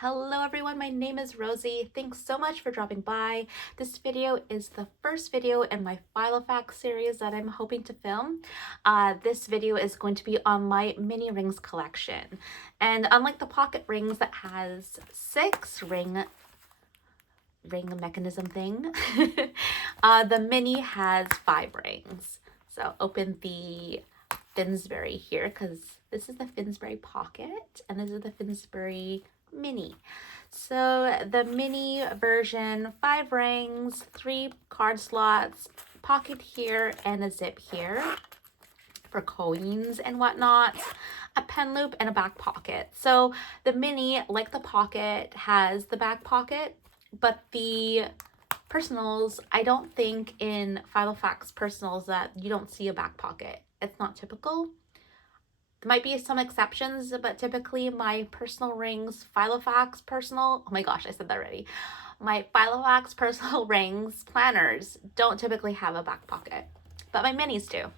Hello everyone, my name is Rosie. Thanks so much for dropping by. This video is the first video in my Filofax series that I'm hoping to film. This video is going to be on my mini rings collection. And unlike the pocket rings that has 6 ring mechanism thing, the mini has 5 rings. So open the Finsbury here because this is the Finsbury pocket and this is the Finsbury mini. So the mini version, 5 rings, 3 card slots, pocket here and a zip here for coins and whatnot, a pen loop and a back pocket. So the mini, like the pocket, has the back pocket, but the personals, I don't think in Filofax personals that you don't see a back pocket. It's not typical. There might be some exceptions, but typically my personal rings, Filofax personal, oh my gosh, I said that already. My Filofax personal rings planners don't typically have a back pocket, but my minis do.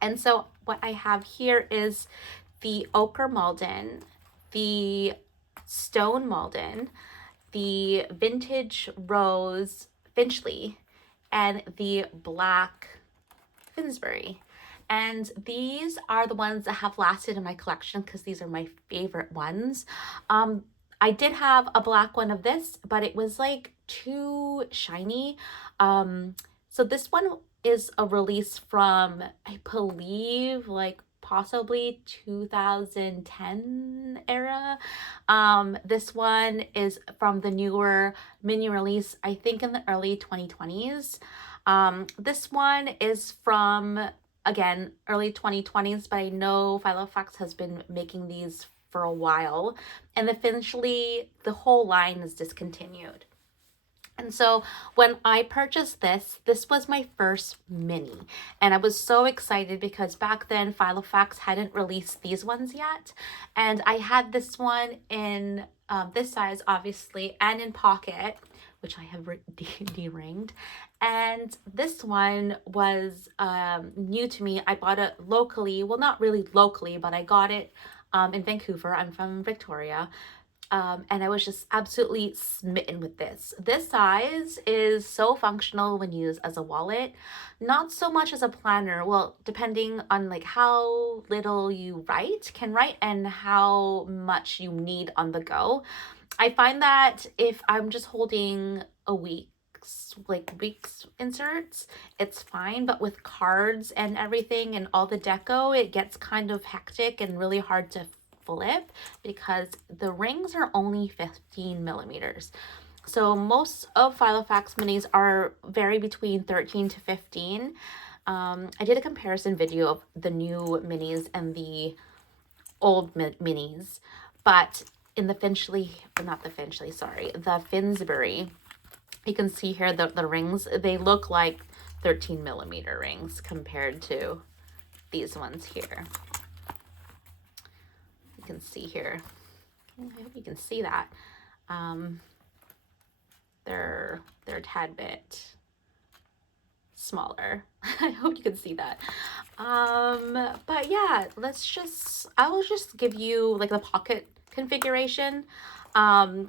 And so what I have here is the ochre Malden, the stone Malden, the vintage rose Finchley, and the black Finsbury. And these are the ones that have lasted in my collection because these are my favorite ones. I did have a black one of this, but it was like too shiny. So this one is a release from, I believe, like possibly 2010 era. This one is from the newer mini release, I think in the early 2020s. This one is from, again, early 2020s, but I know Filofax has been making these for a while. And eventually the whole line is discontinued. And so when I purchased this was my first mini. And I was so excited because back then Filofax hadn't released these ones yet. And I had this one in this size, obviously, and in pocket, which I have de-ringed. And this one was new to me. I bought it locally. Well, not really locally, but I got it in Vancouver. I'm from Victoria. And I was just absolutely smitten with this. This size is so functional when used as a wallet, not so much as a planner. Well, depending on like how little you can write and how much you need on the go. I find that if I'm just holding a week's inserts, it's fine. But with cards and everything and all the deco, it gets kind of hectic and really hard to flip because the rings are only 15 millimeters. So most of Filofax minis vary between 13 to 15. I did a comparison video of the new minis and the old minis, but in the the Finsbury, you can see here the rings, they look like 13 millimeter rings compared to these ones here. You can see here, I hope you can see that. They're a tad bit smaller. I hope you can see that. But yeah, I will just give you like the pocket configuration. I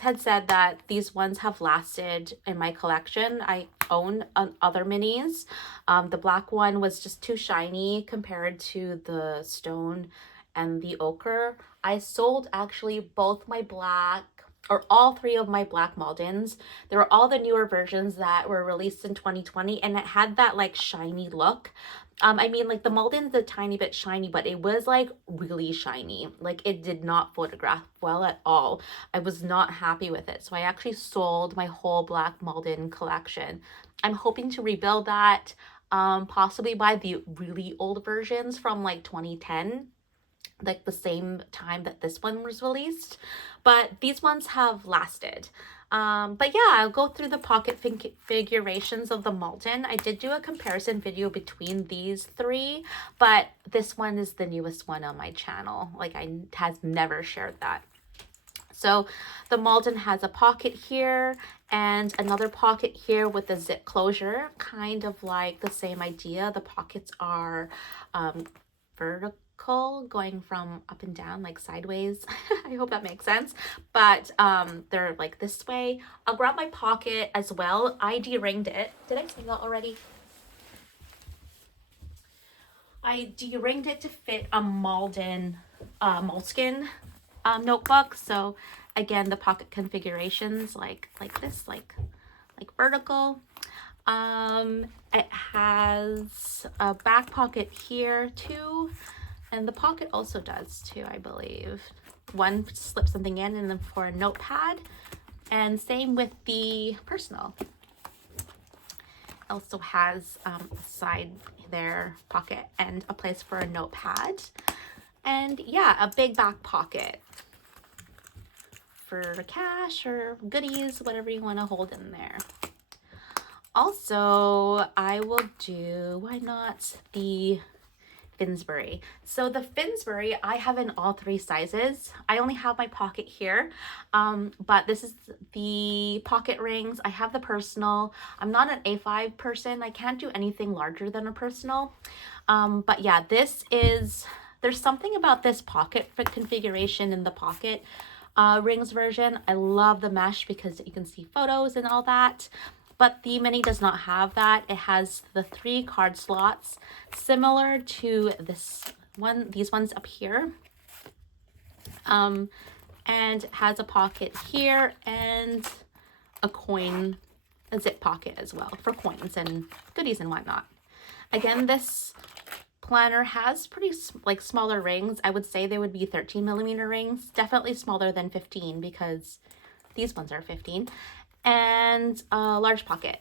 had said that these ones have lasted in my collection. I own other minis. The black one was just too shiny compared to the stone and the ochre. I sold actually both my black, or all 3 of my black Maldens. They were all the newer versions that were released in 2020, and it had that like shiny look. I mean, like the Malden's a tiny bit shiny, but it was like really shiny. Like it did not photograph well at all. I was not happy with it. So I actually sold my whole black Malden collection. I'm hoping to rebuild that, possibly buy the really old versions from like 2010. Like the same time that this one was released, but these ones have lasted. But yeah, I'll go through the pocket configurations of the Malden. I did do a comparison video between these 3, but this one is the newest one on my channel. Like I has never shared that. So the Malden has a pocket here and another pocket here with a zip closure, kind of like the same idea. The pockets are going from up and down, like sideways. I hope that makes sense. But they're like this way. I'll grab my pocket as well. I de-ringed it. Did I say that already? I de-ringed it to fit a Malden moleskin notebook. So again, the pocket configurations like this, like vertical. It has a back pocket here too, and the pocket also does too, I believe. One slips something in, and then for a notepad, and same with the personal. Also has a side there pocket and a place for a notepad, and yeah, a big back pocket for cash or goodies, whatever you want to hold in there. Also, I will do, why not, the Finsbury. So the Finsbury, I have in all 3 sizes. I only have my pocket here, but this is the pocket rings. I have the personal. I'm not an A5 person. I can't do anything larger than a personal. But yeah, this is, there's something about this pocket configuration in the pocket rings version. I love the mesh because you can see photos and all that. But the mini does not have that. It has the 3 card slots, similar to this one, these ones up here. And has a pocket here and a zip pocket as well for coins and goodies and whatnot. Again, this planner has pretty like smaller rings. I would say they would be 13mm rings, definitely smaller than 15 because these ones are 15. And a large pocket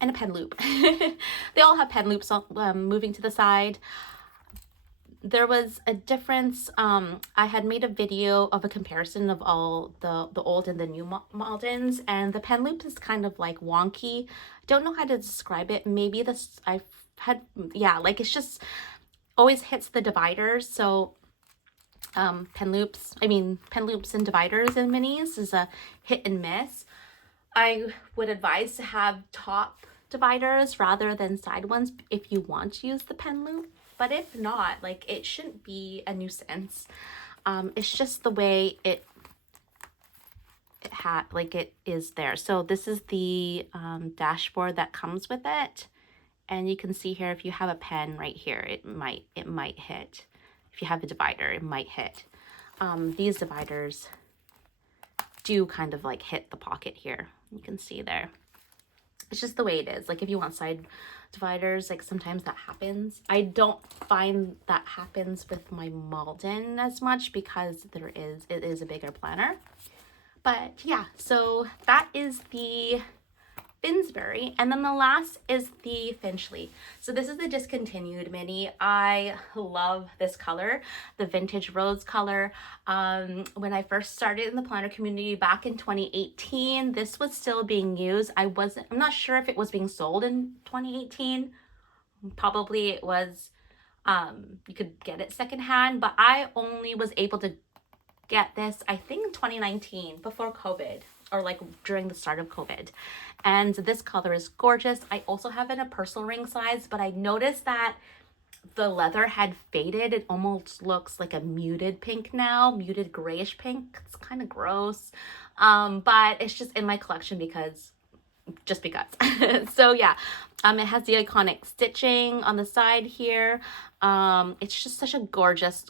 and a pen loop. They all have pen loops moving to the side. There was a difference. I had made a video of a comparison of all the old and the new Maldens, and the pen loop is kind of like wonky. Don't know how to describe it. Maybe this, like it's just always hits the dividers. So pen loops and dividers in minis is a hit and miss. I would advise to have top dividers rather than side ones if you want to use the pen loop, but if not, like, it shouldn't be a nuisance. It's just the way it is there. So this is the dashboard that comes with it, and you can see here if you have a pen right here, it might hit. If you have a divider, it might hit. These dividers do kind of like hit the pocket here. You can see there. It's just the way it is. Like if you want side dividers, like sometimes that happens. I don't find that happens with my Malden as much because it is a bigger planner. But yeah, so that is the Finsbury, and then the last is the Finchley. So this is the discontinued mini. I love this color, the vintage rose color. When I first started in the planner community back in 2018, this was still being used. I'm not sure if it was being sold in 2018. Probably it was, you could get it secondhand, but I only was able to get this, I think, in 2019, before COVID, or like during the start of COVID. And this color is gorgeous. I also have it in a personal ring size, but I noticed that the leather had faded. It almost looks like a muted pink now, muted grayish pink. It's kind of gross. But it's just in my collection because. So yeah, it has the iconic stitching on the side here. It's just such a gorgeous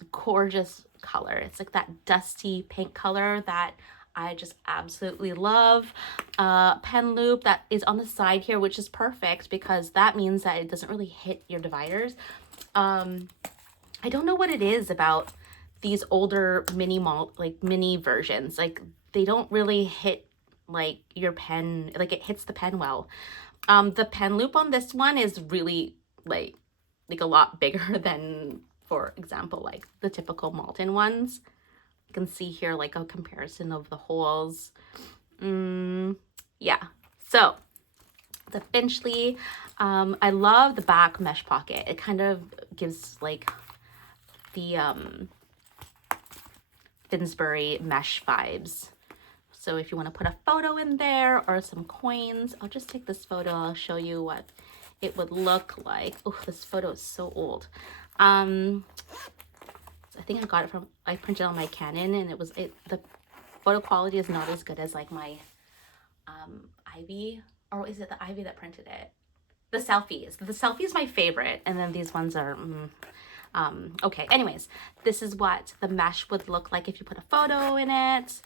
color. It's like that dusty pink color that I just absolutely love. Pen loop that is on the side here, which is perfect because that means that it doesn't really hit your dividers. I don't know what it is about these older mini versions. Like they don't really hit like your pen, like it hits the pen well. The pen loop on this one is really like a lot bigger than, for example, like the typical Malden ones. You can see here like a comparison of the holes. Yeah, so the Finchley, I love the back mesh pocket. It kind of gives like the Finsbury mesh vibes. So if you want to put a photo in there or some coins, I'll just take this photo. I'll show you what it would look like. Oh, this photo is so old. I think I got it from, I printed on my Canon, and the photo quality is not as good as like my Ivy, or is it the Ivy that printed it? The selfies. The selfie is my favorite, and then these ones are okay. Anyways, this is what the mesh would look like if you put a photo in it.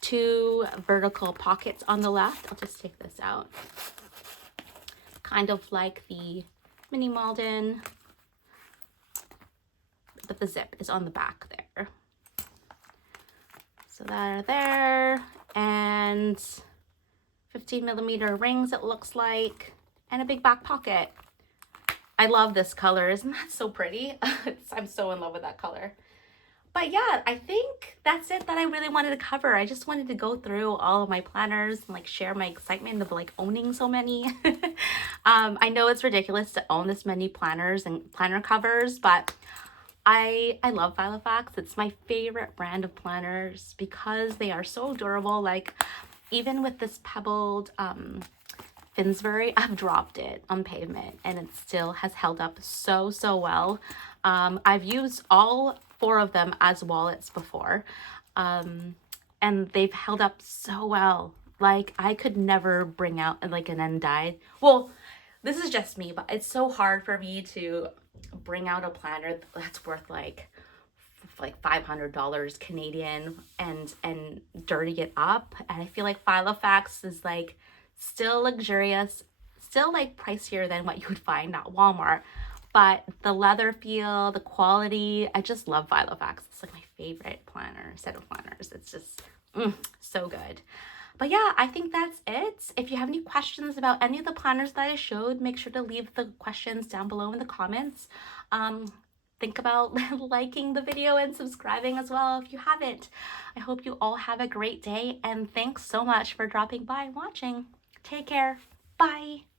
2 vertical pockets on the left. I'll just take this out. Kind of like the mini Malden, but the zip is on the back there. So that are there, and 15mm rings it looks like, and a big back pocket. I love this color. Isn't that so pretty? I'm so in love with that color. But yeah, I think that's it that I really wanted to cover. I just wanted to go through all of my planners and like share my excitement of like owning so many. I know it's ridiculous to own this many planners and planner covers, but I love Filofax. It's my favorite brand of planners because they are so durable. Like even with this pebbled Finsbury, I've dropped it on pavement and it still has held up so well. I've used all 4 of them as wallets before, and they've held up so well. Like I could never bring out like an undyed. Well, this is just me, but it's so hard for me to bring out a planner that's worth like $500 Canadian and dirty it up. And I feel like Filofax is like still luxurious, still like pricier than what you would find at Walmart, but the leather feel, the quality, I just love Filofax. It's like my favorite set of planners. It's just so good. But yeah, I think that's it. If you have any questions about any of the planners that I showed, make sure to leave the questions down below in the comments. Think about liking the video and subscribing as well if you haven't. I hope you all have a great day, and thanks so much for dropping by and watching. Take care. Bye.